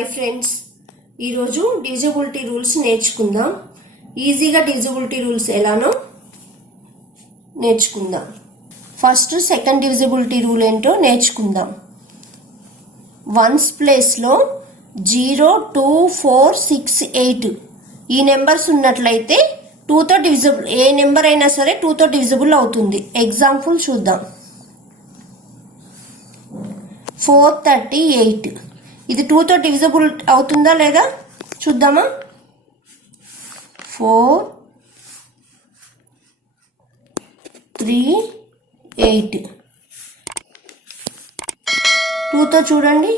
Hi friends, ఈరోజు divisibility rules నేర్చుకుందాం. ఈజీగా డివిజిబిలిటీ రూల్స్ ఎలానో నేర్చుకుందాం. ఫస్ట్ సెకండ్ డివిజిబిలిటీ రూల్ ఏంటో నేర్చుకుందాం. వన్స్ ప్లేస్లో 0, 2, 4, 6, 8 ఈ నెంబర్స్ ఉన్నట్లయితే 2తో డివిజిబుల్, ఏ నెంబర్ అయినా సరే 2తో డివిజిబుల్ అవుతుంది. ఎగ్జాంపుల్ చూద్దాం. 438 ఇది 2తో డివిజిబుల్ అవుతుందా లేదా చూద్దామా. 4, 3, 8 2తో చూడండి.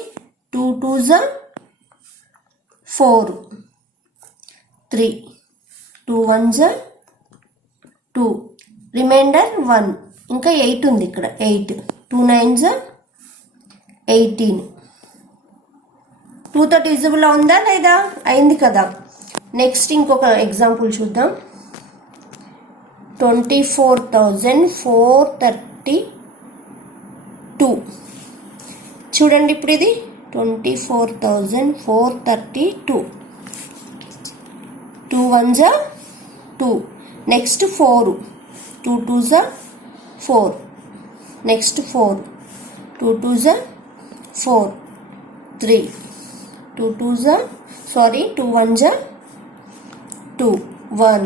2 2s 4, 3, 2 1s 2, రిమైండర్ 1, ఇంకా 8 ఉంది ఇక్కడ. 8 2 9s 18. 2తో డివిజిబుల్ ఉందా లేదా? అయింది కదా. నెక్స్ట్ ఇంకొక ఎగ్జాంపుల్ చూద్దాం. 24,432 చూడండి. ఇప్పుడు ఇది 24,432. 2 1s 2, next 4, 2 2s 4, next 4, 2 2s 4, 3, 2 2s 2 1s 2, 1,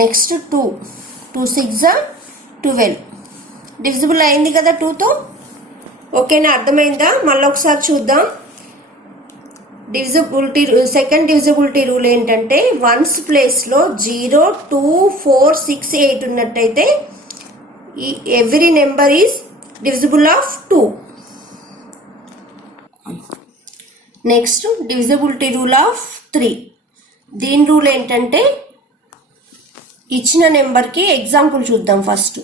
next 2, 2 6 12. Divisible అయింది కదా 2తో. ఓకేనా, అర్థమైందా? మళ్ళీ ఒకసారి చూద్దాం. డివిజిబిలిటీ సెకండ్ డివిజిబిలిటీ రూల్ ఏంటంటే వన్స్ ప్లేస్లో 0, 2, 4, 6, 8 ఉన్నట్టయితే every number is divisible of 2. Next divisibility rule of 3. దీని రూల్ ఏంటంటే ఇచ్చిన నెంబర్కి ఎగ్జాంపుల్ చూద్దాం. ఫస్ట్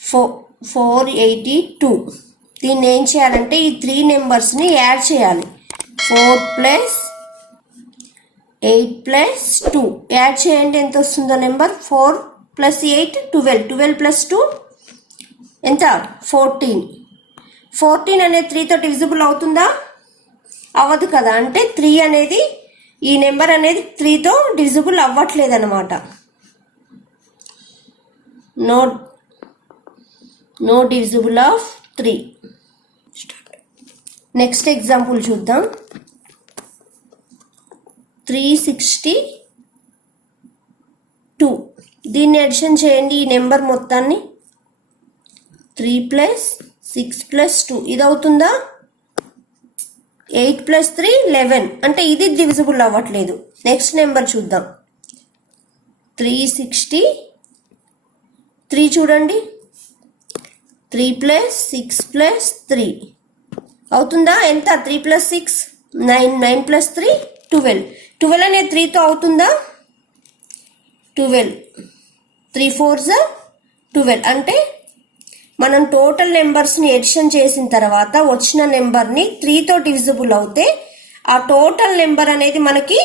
482. దీన్ని ఏం చేయాలంటే ఈ 3 నెంబర్స్ని యాడ్ చేయాలి. 4 + 8 + 2 యాడ్ చేయండి. ఎంత వస్తుందో నెంబర్? 4 + 8 12, 12 + 2 ఎంత? 14. 14 అనేది 3తో డివిజిబుల్ అవుతుందా? అవ్వదు కదా. అంటే 3 అనేది, ఈ నెంబర్ అనేది 3తో డివిజిబుల్ అవ్వట్లేదు అనమాట. No divisible of 3. Next example చూద్దాం. 362. దీన్ని అడిషన్ చేయండి ఈ నెంబర్ మొత్తాన్ని. 3 + 6 + 2 ఇది అవుతుందా? 8 + 3 11. అంటే ఇది డివిజిబుల్ అవ్వట్లేదు. నెక్స్ట్ నెంబర్ చూద్దాం. 363 చూడండి. 3 + 6 + 3 అవుతుందా? ఎంత? 3 + 6 9, 9 + 3 12. 12 అనేది 3తో అవుతుందా? 12, 3 4s 12. అంటే మనం టోటల్ నెంబర్స్ని ఎడిషన్ చేసిన తర్వాత వచ్చిన నెంబర్ని 3తో డివిజిబుల్ అవుతే ఆ టోటల్ నెంబర్ అనేది మనకి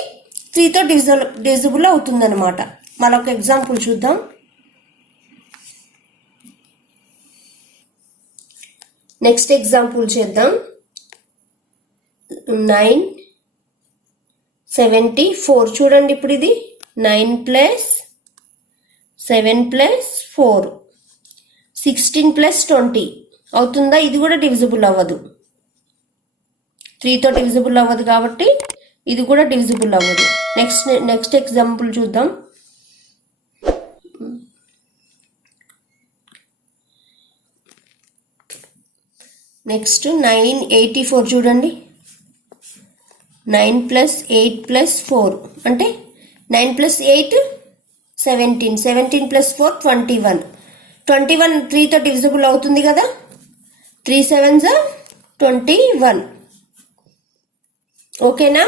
3తో డివిజిబుల్ అవుతుందన్నమాట. మరొక ఎగ్జాంపుల్ చూద్దాం. నెక్స్ట్ ఎగ్జాంపుల్ చేద్దాం. 974 చూడండి. ఇప్పుడు ఇది 9 + 7 + 4 16 + 20 అవుతుందా? ఇది కూడా డివిజిబుల్ అవ్వదు. 3తో డివిజిబుల్ అవ్వదు కాబట్టి ఇది కూడా డివిజిబుల్ అవ్వదు. నెక్స్ట్ ఎగ్జాంపుల్ చూద్దాం. నెక్స్ట్ 984 చూడండి. 9 + 8 + 4 అంటే 9 + 8 17, 17 + 4 21. 21 3తో డివిజిబుల్ అవుతుంది కదా. 3 7s 21. ఓకేనా?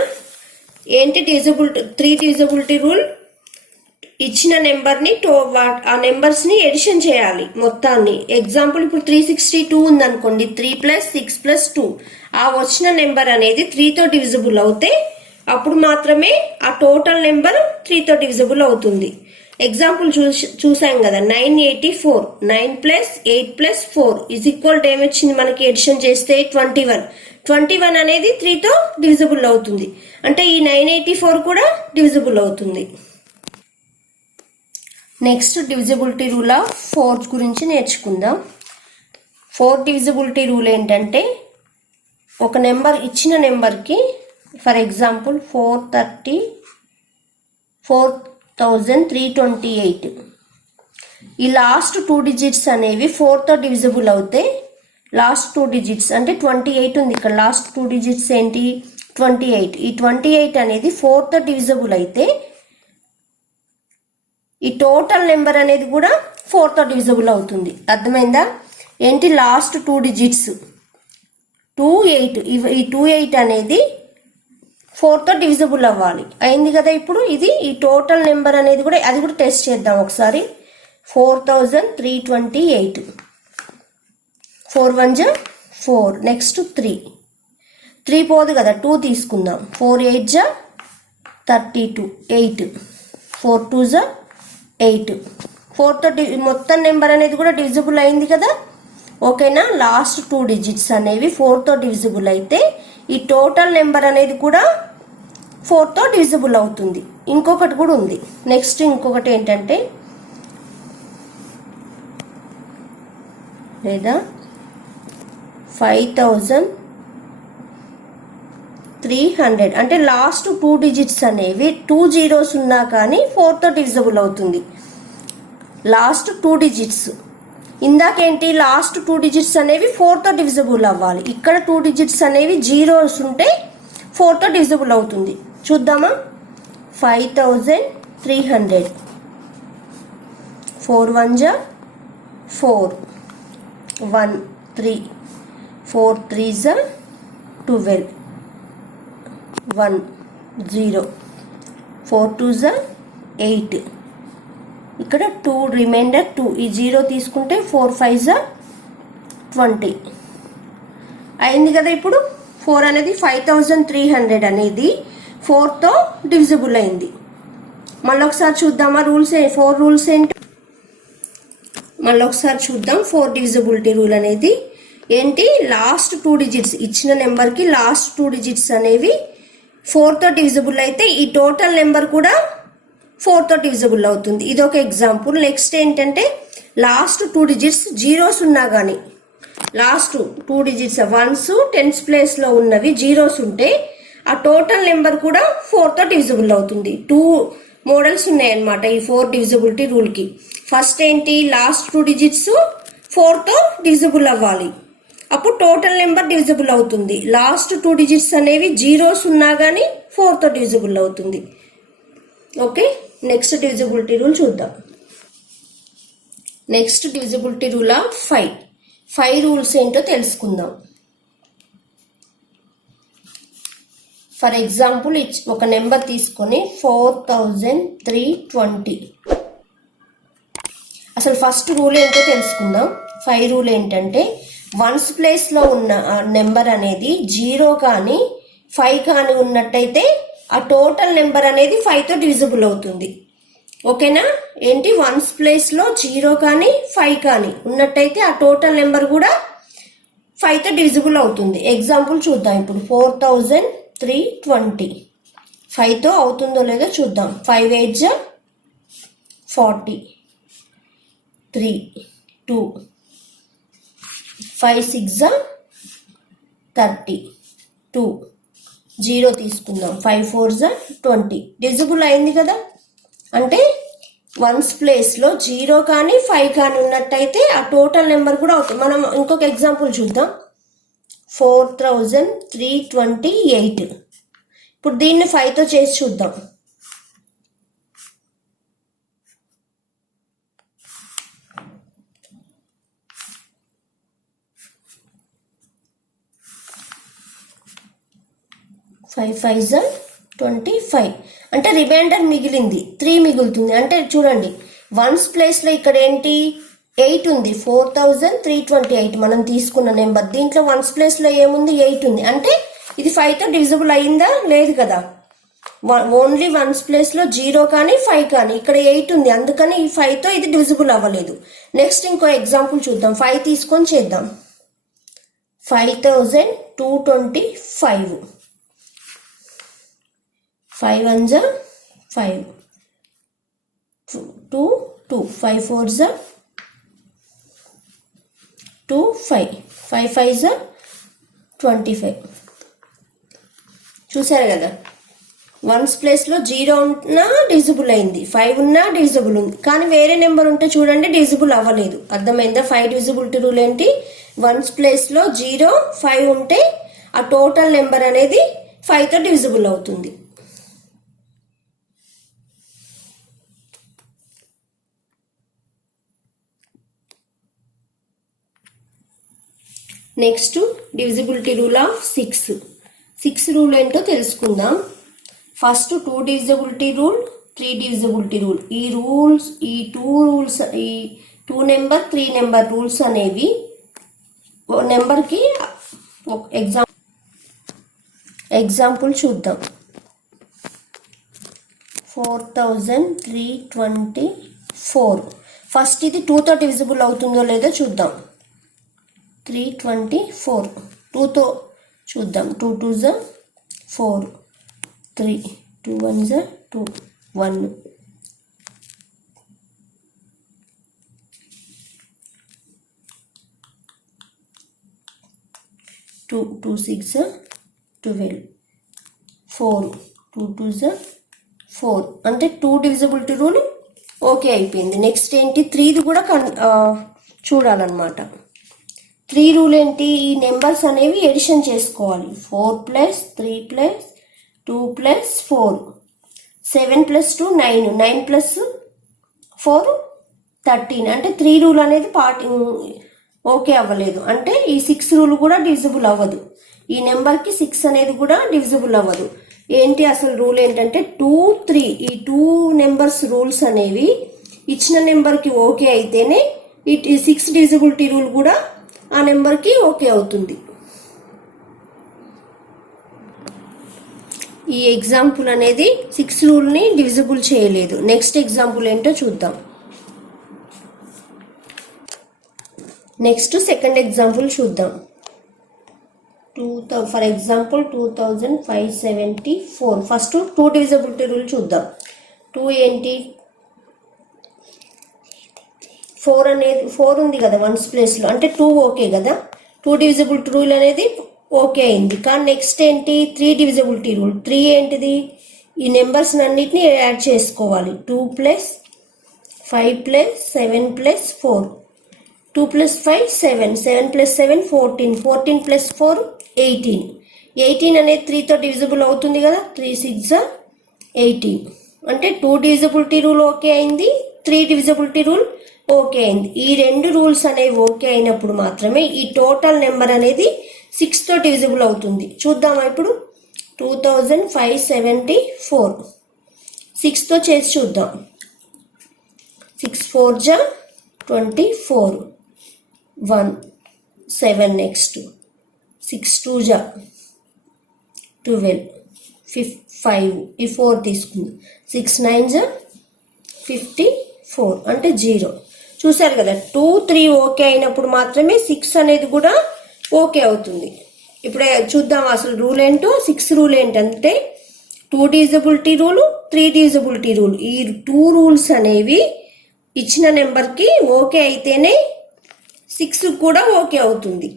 ఏంటి 3 డివిజిబిలిటీ రూల్? ఇచ్చిన నెంబర్ని ఆ నెంబర్స్ని ఎడిషన్ చేయాలి మొత్తాన్ని. ఎగ్జాంపుల్ ఇప్పుడు 362 ఉందనుకోండి. 3 + 6 + 2 ఆ వచ్చిన నెంబర్ అనేది 3తో డివిజిబుల్ అవుతే అప్పుడు మాత్రమే ఆ టోటల్ నెంబర్ 3తో డివిజిబుల్ అవుతుంది. ఎగ్జాంపుల్ చూసాం కదా. 984. 9 + 8 + 4 = ఏమొచ్చింది మనకి? ఎడిషన్ చేస్తే 21. 21 అనేది 3తో డివిజిబుల్ అవుతుంది, అంటే ఈ 984 కూడా డివిజిబుల్ అవుతుంది. నెక్స్ట్ డివిజిబిలిటీ రూల్ ఆఫ్ 4 గురించి నేర్చుకుందాం. 4 డివిజిబిలిటీ రూల్ ఏంటంటే, ఒక నెంబర్ ఇచ్చిన నెంబర్కి ఫర్ ఎగ్జాంపుల్ 430,328 ఈ లాస్ట్ 2 డిజిట్స్ అనేవి 4తో డివిజిబుల్ అవుతే లాస్ట్ 2 డిజిట్స్ అంటే 28 ఉంది ఇక్కడ, లాస్ట్ 2 డిజిట్స్ ఏంటి 28. ఈ 28 అనేది 4తో డివిజిబుల్ అయితే ఈ టోటల్ నెంబర్ అనేది కూడా 4తో డివిజిబుల్ అవుతుంది. అర్థమైందా? ఏంటి లాస్ట్ 2 డిజిట్స్ 28, ఈ 28 అనేది 4తో డివిజిబుల్ అవ్వాలి. అయింది కదా. ఇప్పుడు ఇది ఈ టోటల్ నెంబర్ అనేది కూడా అది కూడా టెస్ట్ చేద్దాం ఒకసారి. 4,328 4 1 4, నెక్స్ట్ 3 పోదు కదా 2 తీసుకుందాం. 4 8 32 8 4 2 8 4తో మొత్తం నెంబర్ అనేది కూడా డివిజిబుల్ అయింది కదా. ఓకేనా? లాస్ట్ 2 డిజిట్స్ అనేవి 4తో డివిజిబుల్ అయితే ఈ టోటల్ నెంబర్ అనేది కూడా 4తో డివిజిబుల్ అవుతుంది. ఇంకొకటి కూడా ఉంది. నెక్స్ట్ ఇంకొకటి ఏంటంటే, లేదా 5,300 అంటే లాస్ట్ 2 డిజిట్స్ అనేవి 2 జీరోస్ ఉన్నా కానీ 4తో డివిజిబుల్ అవుతుంది. లాస్ట్ 2 డిజిట్స్ ఇందాకేంటి లాస్ట్ 2 డిజిట్స్ అనేవి 4తో డివిజిబుల్ అవ్వాలి. ఇక్కడ 2 డిజిట్స్ అనేవి జీరోస్ ఉంటే 4తో డివిజిబుల్ అవుతుంది. చూద్దామా? 5,300 4 1 4 1 3 4 3 12 1 0 4 2 8 ఇక్కడ 2 రిమైండర్ 2 ఈ 0 తీసుకుంటే 4 5 20 అయింది కదా. ఇప్పుడు 4 అనేది 5,300 అనేది 4తో డివిజిబుల్ అయింది. మళ్ళీ ఒకసారి చూద్దామా రూల్స్ 4 రూల్స్ ఏంటి మళ్ళీ ఒకసారి చూద్దాం. 4 డివిజిబిలిటీ రూల్ అనేది ఏంటి, లాస్ట్ 2 డిజిట్స్ ఇచ్చిన నెంబర్కి లాస్ట్ 2 డిజిట్స్ అనేవి 4తో డివిజిబుల్ అయితే ఈ టోటల్ నెంబర్ కూడా 4తో డివిజిబుల్ అవుతుంది. ఇది ఒక ఎగ్జాంపుల్. నెక్స్ట్ ఏంటంటే, లాస్ట్ 2 డిజిట్స్ జీరోస్ ఉన్నా కానీ లాస్ట్ 2 డిజిట్స్ వన్స్ టెన్స్ ప్లేస్లో ఉన్నవి జీరోస్ ఉంటే ఆ టోటల్ నెంబర్ కూడా 4తో డివిజిబుల్ అవుతుంది. 2 మోడల్స్ ఉన్నాయన్నమాట ఈ 4 డివిజిబిలిటీ రూల్కి. ఫస్ట్ ఏంటి, లాస్ట్ 2 డిజిట్స్ 4తో డివిజిబుల్ అవ్వాలి, అప్పుడు టోటల్ నెంబర్ డివిజిబుల్ అవుతుంది. లాస్ట్ 2 డిజిట్స్ అనేవి జీరోస్ ఉన్నా కానీ 4తో డివిజిబుల్ అవుతుంది. ఓకే, నెక్స్ట్ డివిజిబిలిటీ రూల్ చూద్దాం. Next divisibility rule of 5 rules ఏంటో తెలుసుకుందాం. ఫర్ ఎగ్జాంపుల్ ఒక నెంబర్ తీసుకొని 4,320. అసలు ఫస్ట్ రూల్ ఏంటో తెలుసుకుందాం. 5 రూల్ ఏంటంటే, వన్స్ ప్లేస్లో ఉన్న నెంబర్ అనేది 0 కానీ 5 కానీ ఉన్నట్టయితే ఆ టోటల్ నెంబర్ అనేది 5తో డివిజిబుల్ అవుతుంది. ఓకేనా? ఏంటి, వన్స్ ప్లేస్లో 0 కానీ 5 కానీ ఉన్నట్టయితే ఆ టోటల్ నెంబర్ కూడా 5తో డివిజిబుల్ అవుతుంది. ఎగ్జాంపుల్ చూద్దాం. ఇప్పుడు 4,320 5తో అవుతుందో లేదో చూద్దాం. 5 8 40 3 2 5 6 30 2 0 తీసుకుందాం. 5 4 20 డివిజిబుల్ అయింది కదా. అంటే వన్స్ ప్లేస్లో 0 కానీ 5 కానీ ఉన్నట్టయితే ఆ టోటల్ నెంబర్ కూడా అవుతుంది. మనం ఇంకొక ఎగ్జాంపుల్ చూద్దాం. 4,328. ఇప్పుడు దీన్ని 5తో చేసి చూద్దాం. 5 5 25 అంటే రిమైండర్ మిగిలింది 3 మిగులుతుంది. అంటే చూడండి, వన్స్ ప్లేస్లో ఇక్కడ ఏంటి 8 ఉంది. 4,328 మనం తీసుకున్న నెంబర్. దీంట్లో వన్స్ ప్లేస్లో ఏముంది 8 ఉంది. అంటే ఇది 5తో డివిజిబుల్ అయిందా? లేదు కదా. ఓన్లీ వన్స్ ప్లేస్లో 0 కానీ 5 కానీ, ఇక్కడ 8 ఉంది. అందుకని ఈ 5తో ఇది డివిజిబుల్ అవ్వలేదు. నెక్స్ట్ ఇంకో ఎగ్జాంపుల్ చూద్దాం. 5 తీసుకొని చేద్దాం. 5225. 5 ones are 5. 2, 2. 5 fours are 2, 5. 5 fives are 25. చూసారు కదా, వన్స్ ప్లేస్లో 0 ఉన్నా డిజిబుల్ అయింది, 5 ఉన్నా డిజిబుల్ ఉంది. కానీ వేరే నెంబర్ ఉంటే చూడండి డిజిబుల్ అవ్వలేదు. అర్థమైందా? 5 డిజిబిలిటీ రూల్ ఏంటి? వన్స్ ప్లేస్లో 0, 5 ఉంటే ఆ టోటల్ నెంబర్ అనేది 5తో డివిజిబుల్ అవుతుంది. Next divisibility rule of 6. 6 rule ఏంటో తెలుసుకుందాం. First 2 divisibility rule, 3 divisibility rule. ఈ రూల్స్, ఈ 2 నెంబర్ 3 నెంబర్ రూల్స్ అనేవి నెంబర్కి ఎగ్జాంపుల్ చూద్దాం. 4324. ఫస్ట్ ఇది 2తో డివిజిబుల్ అవుతుందో లేదో చూద్దాం. 324 2తో చూద్దాం. 2 2s 4, 3 2 1s 2 1. 2 2 6 12. 4 2 2s 4. అంటే 2 డివిజిబిలిటీ రూల్ ఓకే అయిపోయింది. నెక్స్ట్ ఏంటి? 3ది కూడా చూడాలన్నమాట. 3 రూల్ ఏంటి? ఈ నెంబర్స్ అనేవి ఎడిషన్ చేసుకోవాలి. 4 + 3 + 2 + 4. 7 + 2 9. 9 + 4 13. అంటే 3 రూల్ అనేది ఓకే అవ్వలేదు. అంటే ఈ 6 రూల్ కూడా డివిజిబుల్ అవ్వదు. ఈ నెంబర్కి 6 అనేది కూడా డివిజిబుల్ అవ్వదు. ఏంటి అసలు రూల్ ఏంటంటే 2 3, ఈ 2 నెంబర్స్ రూల్స్ అనేవి ఇచ్చిన నెంబర్కి ఓకే అయితేనే ఈ 6 డివిజిబిలిటీ రూల్ కూడా ఆ నెంబర్కి ఓకే అవుతుంది. ఈ ఎగ్జాంపుల్ అనేది 6 రూల్ని డివిజిబుల్ చేయలేదు. నెక్స్ట్ ఎగ్జాంపుల్ ఏంటో చూద్దాం. నెక్స్ట్ సెకండ్ ఎగ్జాంపుల్ చూద్దాం. For example 2574. First 2 divisibility rule చూద్దాం. 2 ఏంటి? 4 అనేది 4 ఉంది కదా వన్స్ ప్లేస్లో, అంటే 2 ఓకే కదా. 2 డివిజిబిలిటీ రూల్ అనేది ఓకే అయింది. కానీ నెక్స్ట్ ఏంటి? 3 డివిజిబిలిటీ రూల్. 3 ఏంటిది? ఈ నెంబర్స్ అన్నిటిని యాడ్ చేసుకోవాలి. 2 + 5 + 7 + 4. 2 + 5 7. 7 + 7 14. 14 + 4 18. 18 అనేది 3తో డివిజిబుల్ అవుతుంది కదా. 3 6 18. అంటే 2 డివిజిబిలిటీ రూల్ ఓకే అయింది, 3 డివిజిబిలిటీ రూల్ ఓకే అయింది. ఈ 2 రూల్స్ అనేవి ఓకే అయినప్పుడు మాత్రమే ఈ టోటల్ నెంబర్ అనేది 6తో డివిజిబుల్ అవుతుంది. చూద్దామా ఇప్పుడు? 2574 6తో చేసి చూద్దాం. 6 4 24. 1 7. నెక్స్ట్ 6 2 12. 5 ఈ 4 తీసుకుంది. 6 9 54. అంటే 0. చూసారు కదా, 2 3 ఓకే అయినప్పుడు మాత్రమే 6 అనేది కూడా ఓకే అవుతుంది. ఇప్పుడు చూద్దాం అసలు రూల్ ఏంటో. 6 రూల్ ఏంటంటే 2 డివిజిబిలిటీ రూల్, 3 డివిజిబిలిటీ రూల్. ఈ 2 రూల్స్ అనేవి ఇచ్చిన నెంబర్కి ఓకే అయితేనే 6 కూడా ఓకే అవుతుంది.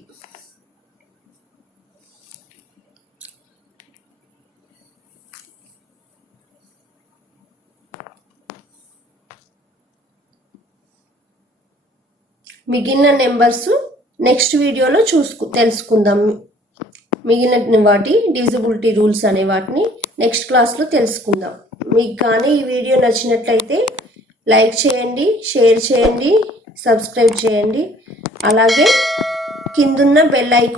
మిగిలిన నెంబర్స్ నెక్స్ట్ వీడియోలో తెలుసుకుందాం. మిగిలిన వాటి డివిజిబిలిటీ రూల్స్ అనే వాటిని నెక్స్ట్ క్లాస్లో తెలుసుకుందాం. మీకు కానీ ఈ వీడియో నచ్చినట్లయితే లైక్ చేయండి, షేర్ చేయండి, సబ్స్క్రైబ్ చేయండి. అలాగే కిందున్న బెల్ ఐకాన్